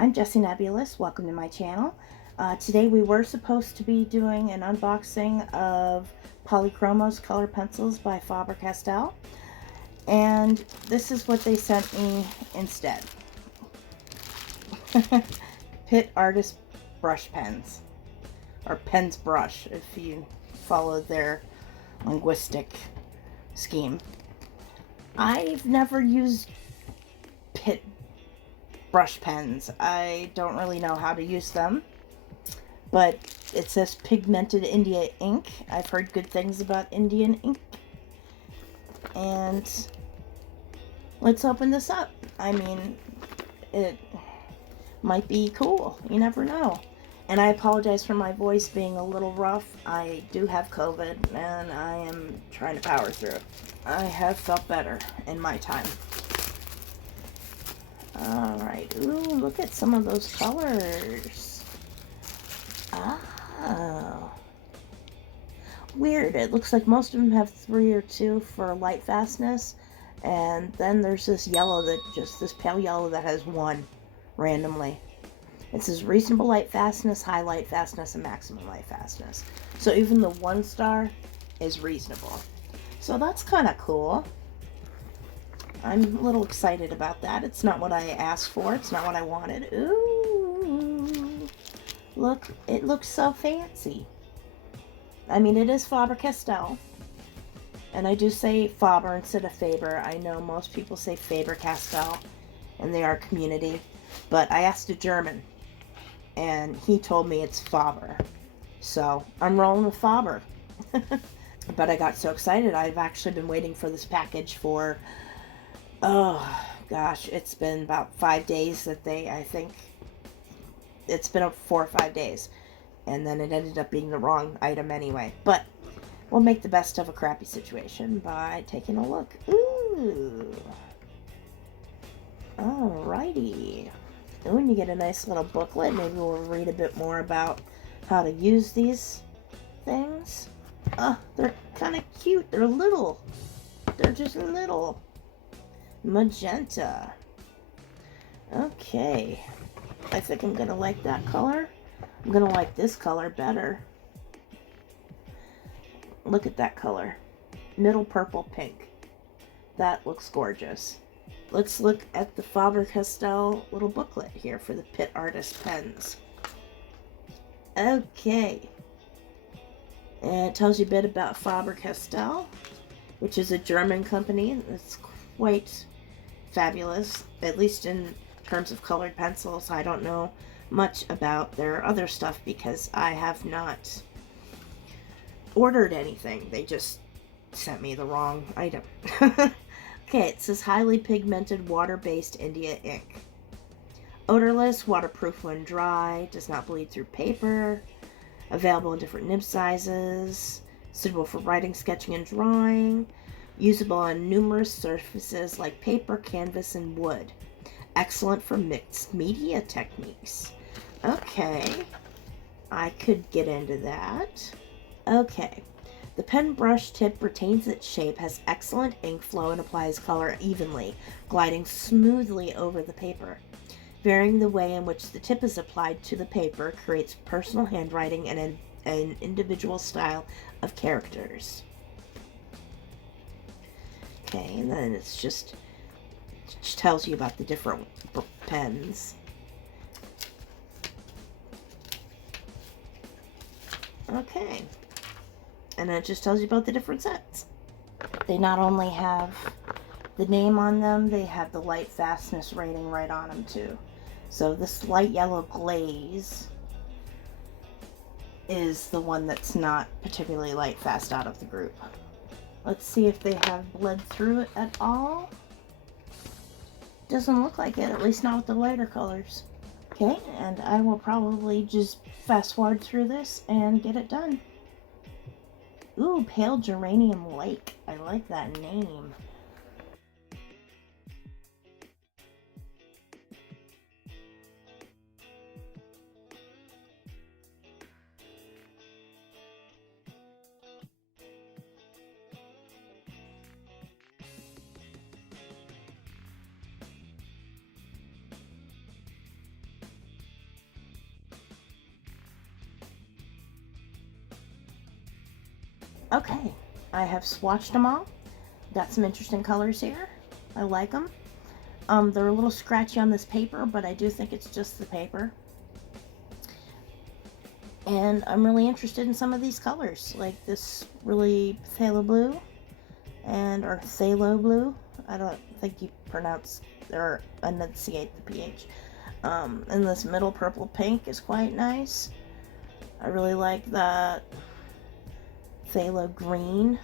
I'm Jessie Nebulous. Welcome to my channel. Today we were supposed to be doing an unboxing of Polychromos color pencils by Faber-Castell, and this is what they sent me instead. Pitt Artist brush pens, or pens brush if you follow their linguistic scheme. I've never used Pitt brush pens. I don't really know how to use them, but it says pigmented India ink. I've heard good things about Indian ink, and let's open this up. I mean, it might be cool. You never know. And I apologize for my voice being a little rough. I do have COVID, and I am trying to power through it. I have felt better in my time. Alright, ooh, look at some of those colors. Oh. Weird, it looks like most of them have 3 or 2 for light fastness, and then there's this yellow this pale yellow that has 1 randomly. It says reasonable light fastness, high light fastness, and maximum light fastness. So even the 1 star is reasonable. So that's kind of cool. I'm a little excited about that. It's not what I asked for. It's not what I wanted. Ooh. Look, it looks so fancy. I mean, it is Faber-Castell. And I do say Faber instead of Faber. I know most people say Faber-Castell in their community. But I asked a German, and he told me it's Faber. So I'm rolling with Faber. But I got so excited. I've actually been waiting for this package for... oh gosh, it's been about 5 days that I think it's been up 4 or 5 days, and then it ended up being the wrong item anyway. But we'll make the best of a crappy situation by taking a look. Ooh, alrighty. Ooh, and you get a nice little booklet. Maybe we'll read a bit more about how to use these things. They're kind of cute. They're little. They're just little. Magenta. Okay. I think I'm gonna like that color. I'm gonna like this color better. Look at that color. Middle purple pink. That looks gorgeous. Let's look at the Faber-Castell little booklet here for the Pitt Artist pens. Okay. And it tells you a bit about Faber-Castell, which is a German company. It's quite fabulous, at least in terms of colored pencils. I don't know much about their other stuff because I have not ordered anything. They just sent me the wrong item. Okay, it says highly pigmented water-based India ink. Odorless, waterproof when dry, does not bleed through paper, available in different nib sizes, suitable for writing, sketching, and drawing. Usable on numerous surfaces like paper, canvas, and wood. Excellent for mixed media techniques. Okay, I could get into that. Okay, the pen brush tip retains its shape, has excellent ink flow, and applies color evenly, gliding smoothly over the paper. Varying the way in which the tip is applied to the paper creates personal handwriting and an individual style of characters. Okay, and then it just tells you about the different pens. Okay, and it just tells you about the different sets. They not only have the name on them, they have the light fastness rating right on them too. So this light yellow glaze is the one that's not particularly light fast out of the group. Let's see if they have bled through it at all. Doesn't look like it, at least not with the lighter colors. Okay, and I will probably just fast forward through this and get it done. Ooh, Pale Geranium Lake. I like that name. Okay, I have swatched them all. Got some interesting colors here. I like them. They're a little scratchy on this paper, but I do think it's just the paper. And I'm really interested in some of these colors, like this really phthalo blue, or phthalo blue. I don't think you pronounce or enunciate the PH. And this middle purple pink is quite nice. I really like that phthalo green,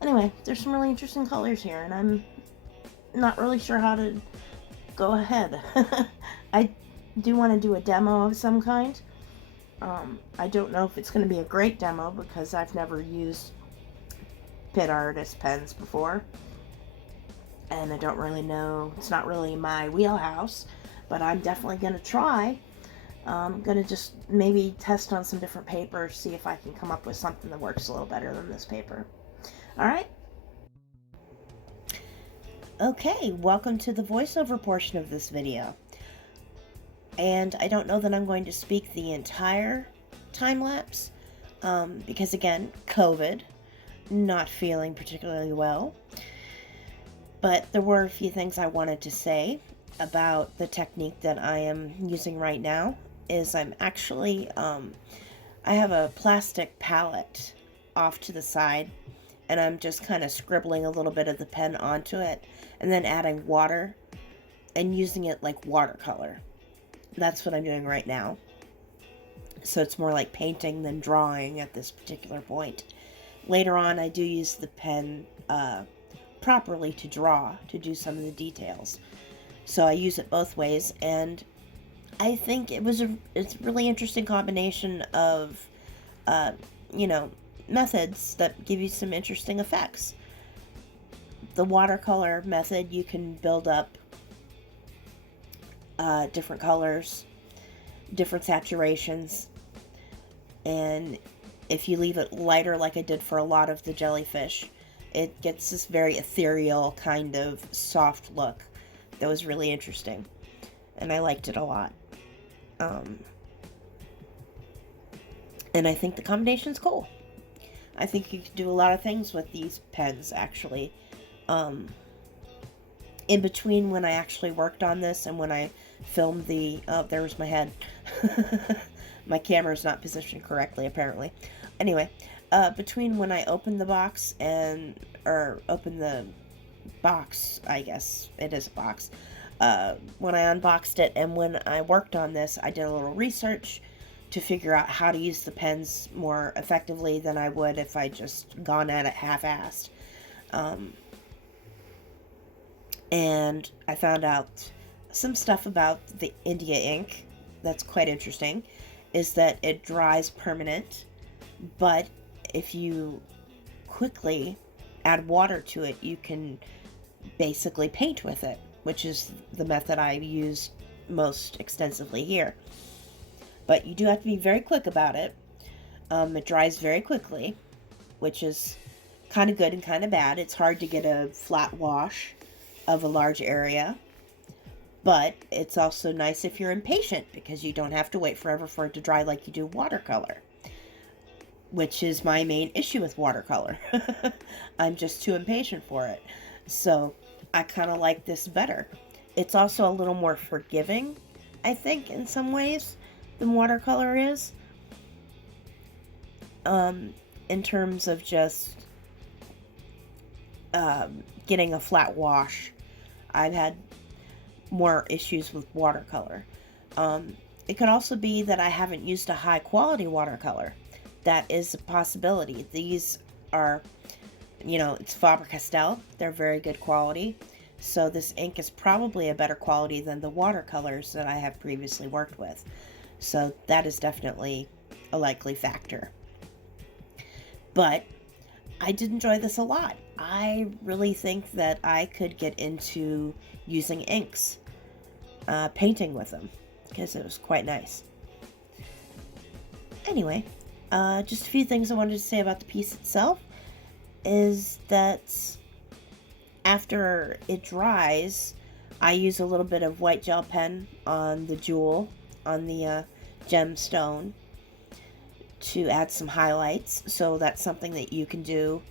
Anyway, there's some really interesting colors here, and I'm not really sure how to go ahead. I do want to do a demo of some kind. I don't know if it's going to be a great demo because I've never used Pitt Artist pens before, and I don't really know, it's not really my wheelhouse, but I'm definitely going to try. I'm going to just maybe test on some different papers, see if I can come up with something that works a little better than this paper. Alright? Okay, welcome to the voiceover portion of this video. And I don't know that I'm going to speak the entire time lapse, because again, COVID, not feeling particularly well. But there were a few things I wanted to say about the technique that I am using right now. Is I'm actually, I have a plastic palette off to the side, and I'm just kind of scribbling a little bit of the pen onto it, and then adding water, and using it like watercolor. That's what I'm doing right now. So it's more like painting than drawing at this particular point. Later on, I do use the pen properly to draw, to do some of the details. So I use it both ways, and I think it's a really interesting combination of, methods that give you some interesting effects. The watercolor method, you can build up different colors, different saturations, and if you leave it lighter like I did for a lot of the jellyfish, it gets this very ethereal kind of soft look that was really interesting, and I liked it a lot. And I think the combination's cool. I think you can do a lot of things with these pens, actually. In between when I actually worked on this and when I filmed oh, there was my head. My camera's not positioned correctly, apparently. Anyway, between when I opened the box opened the box, I guess it is a box, when I unboxed it and when I worked on this, I did a little research to figure out how to use the pens more effectively than I would if I just gone at it half-assed. And I found out some stuff about the India ink that's quite interesting, is that it dries permanent, but if you quickly add water to it, you can basically paint with it, which is the method I use most extensively here. But you do have to be very quick about it. It dries very quickly, which is kind of good and kind of bad. It's hard to get a flat wash of a large area, but it's also nice if you're impatient because you don't have to wait forever for it to dry like you do watercolor, which is my main issue with watercolor. I'm just too impatient for it. So I kind of like this better. It's also a little more forgiving, I think, in some ways than watercolor is. In terms of just getting a flat wash, I've had more issues with watercolor. It could also be that I haven't used a high quality watercolor. That is a possibility. These are, it's Faber-Castell. They're very good quality. So this ink is probably a better quality than the watercolors that I have previously worked with. So that is definitely a likely factor. But I did enjoy this a lot. I really think that I could get into using inks, painting with them, because it was quite nice. Anyway, just a few things I wanted to say about the piece itself is that after it dries, I use a little bit of white gel pen on the jewel, on the gemstone, to add some highlights. So that's something that you can do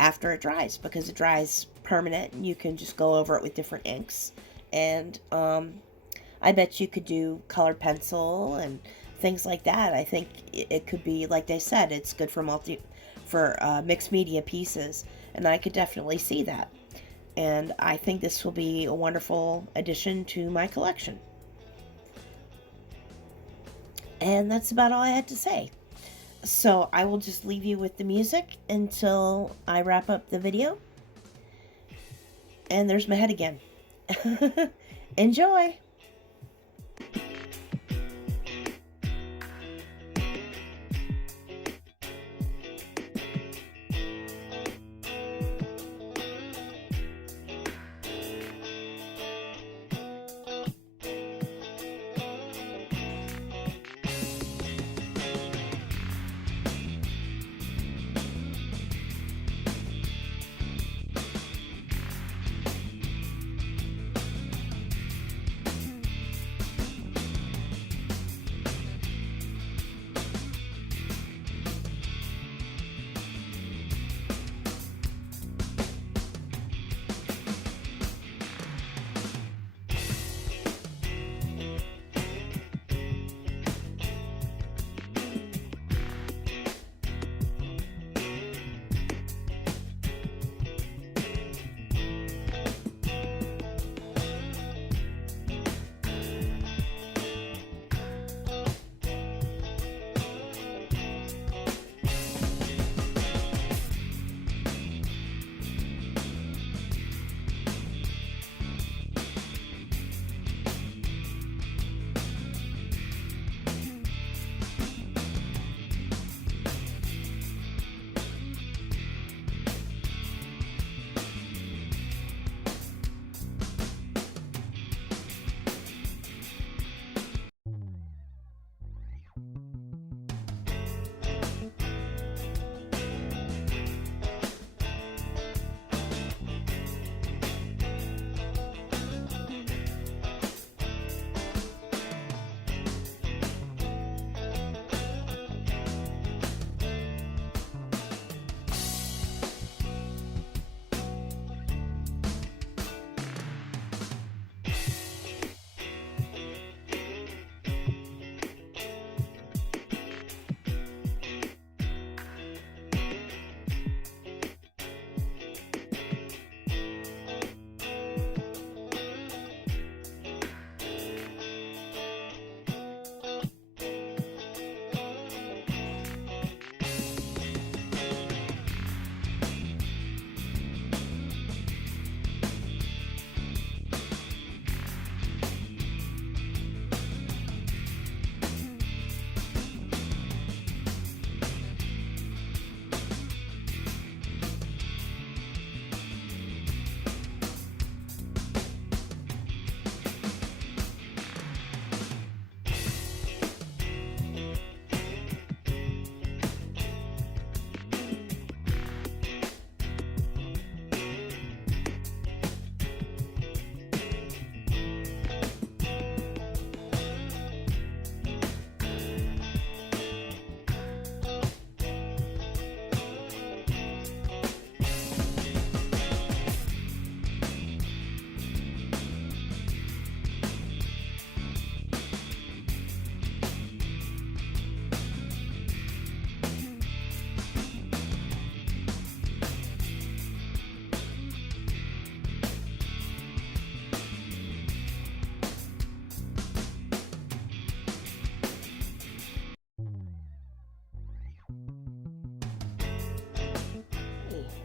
after it dries, because it dries permanent. You can just go over it with different inks. And I bet you could do colored pencil and things like that. I think it could be, like they said, it's good for mixed media pieces, and I could definitely see that. And I think this will be a wonderful addition to my collection. And that's about all I had to say. So I will just leave you with the music until I wrap up the video. And there's my head again. Enjoy!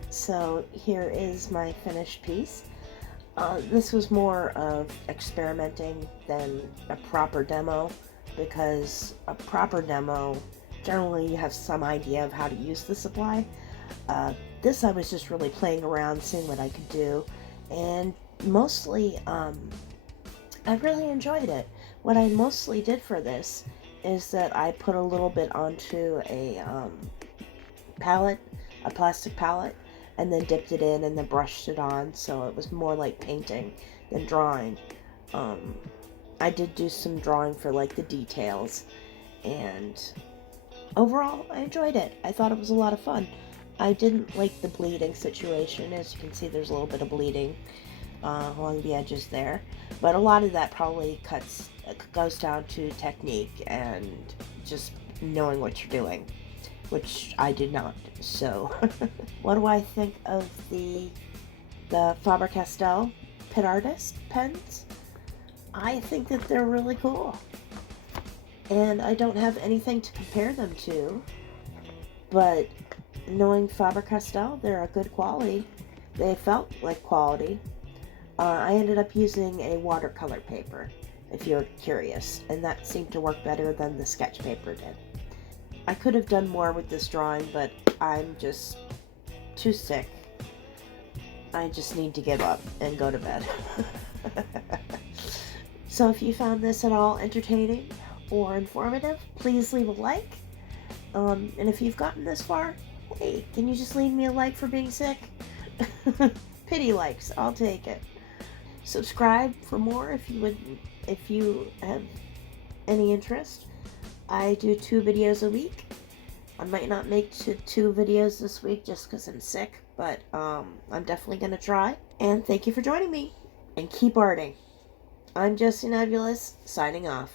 So here is my finished piece. This was more of experimenting than a proper demo, because a proper demo, generally you have some idea of how to use the supply. This I was just really playing around, seeing what I could do, and mostly I really enjoyed it. What I mostly did for this is that I put a little bit onto a palette, a plastic palette, and then dipped it in and then brushed it on, so it was more like painting than drawing. I did do some drawing for like the details, and overall, I enjoyed it. I thought it was a lot of fun. I didn't like the bleeding situation. As you can see, there's a little bit of bleeding along the edges there. But a lot of that probably goes down to technique and just knowing what you're doing, which I did not. So, what do I think of the Faber-Castell Pitt Artist pens? I think that they're really cool. And I don't have anything to compare them to, but knowing Faber-Castell, they're a good quality. They felt like quality. I ended up using a watercolor paper, if you're curious, and that seemed to work better than the sketch paper did. I could have done more with this drawing, but I'm just too sick. I just need to give up and go to bed. So if you found this at all entertaining or informative, please leave a like. And if you've gotten this far, hey, can you just leave me a like for being sick? Pity likes, I'll take it. Subscribe for more if you have any interest. I do 2 videos a week. I might not make 2 videos this week just because I'm sick, but I'm definitely going to try. And thank you for joining me. And keep arting. I'm Jessie Nebulous, signing off.